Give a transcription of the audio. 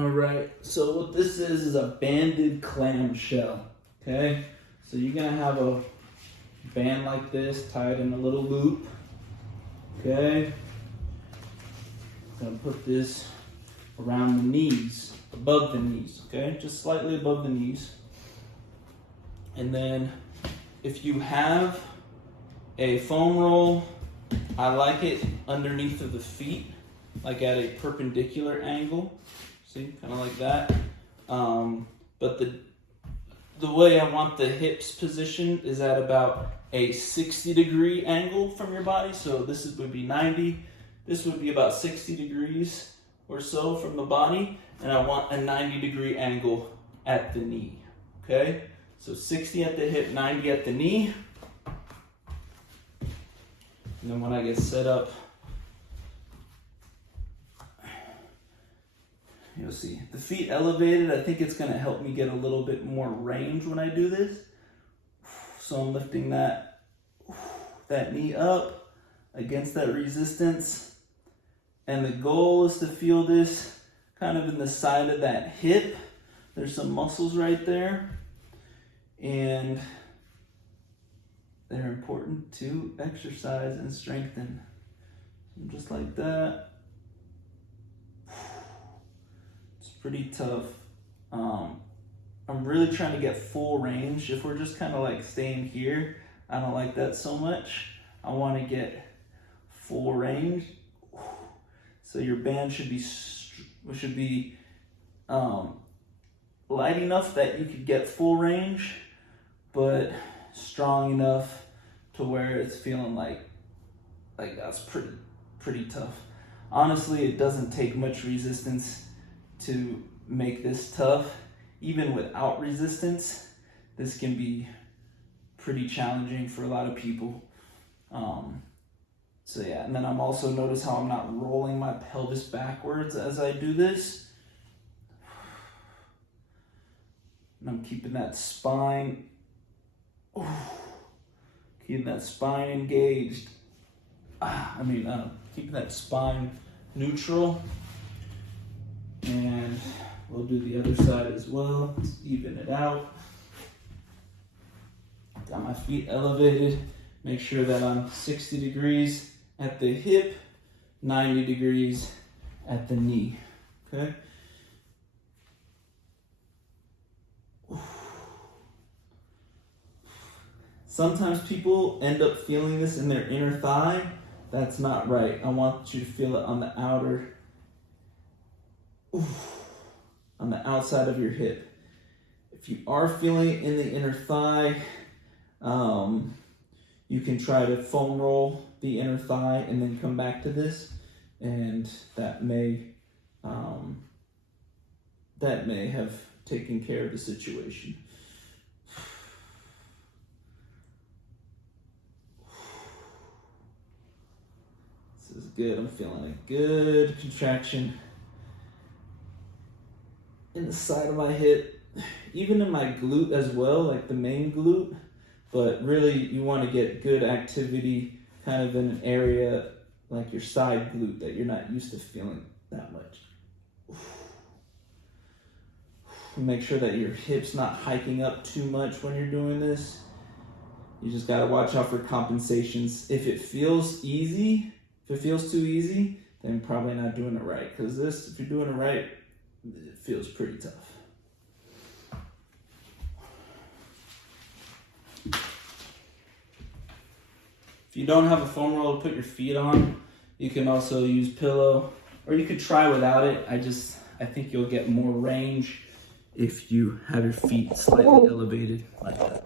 All right, so what this is a banded clam shell, okay? So you're gonna have a band like this tied in a little loop, okay? Gonna put this around the knees, above the knees, okay? Just slightly above the knees. And then if you have a foam roll, I like it underneath of the feet, like at a perpendicular angle. See, kind of like that. But the way I want the hips positioned is at about a 60-degree angle from your body. So would be 90. This would be about 60 degrees or so from the body. And I want a 90-degree angle at the knee, okay? So 60 at the hip, 90 at the knee. And then when I get set up, you'll see the feet elevated. I think it's going to help me get a little bit more range when I do this. So I'm lifting that knee up against that resistance. And the goal is to feel this kind of in the side of that hip. There's some muscles right there. And they're important to exercise and strengthen. Just like that. Pretty tough. I'm really trying to get full range. If we're just kind of like staying here, I don't like that so much. I want to get full range. So your band should be light enough that you could get full range, but strong enough to where it's feeling like that's pretty tough. Honestly, it doesn't take much resistance to make this tough. Even without resistance, this can be pretty challenging for a lot of people. So yeah, and then I'm also notice how I'm not rolling my pelvis backwards as I do this. And I'm keeping that spine, keeping that spine engaged. Keeping that spine neutral. And we'll do the other side as well. Let's even it out. Got my feet elevated. Make sure that I'm 60 degrees at the hip, 90 degrees at the knee. Okay? Sometimes people end up feeling this in their inner thigh. That's not right. I want you to feel it on the outer, on the outside of your hip. If you are feeling it in the inner thigh, you can try to foam roll the inner thigh and then come back to this, and that may have taken care of the situation. This is good. I'm feeling a good contraction in the side of my hip, even in my glute as well, like the main glute. But really, you want to get good activity kind of in an area like your side glute that you're not used to feeling that much. Make sure that your hip's not hiking up too much when you're doing this. You just got to watch out for compensations. If it feels easy, if it feels too easy, then you're probably not doing it right. Because this, if you're doing it right, it feels pretty tough. If you don't have a foam roll to put your feet on, you can also use pillow, or you could try without it. I think you'll get more range if you have your feet slightly elevated like that.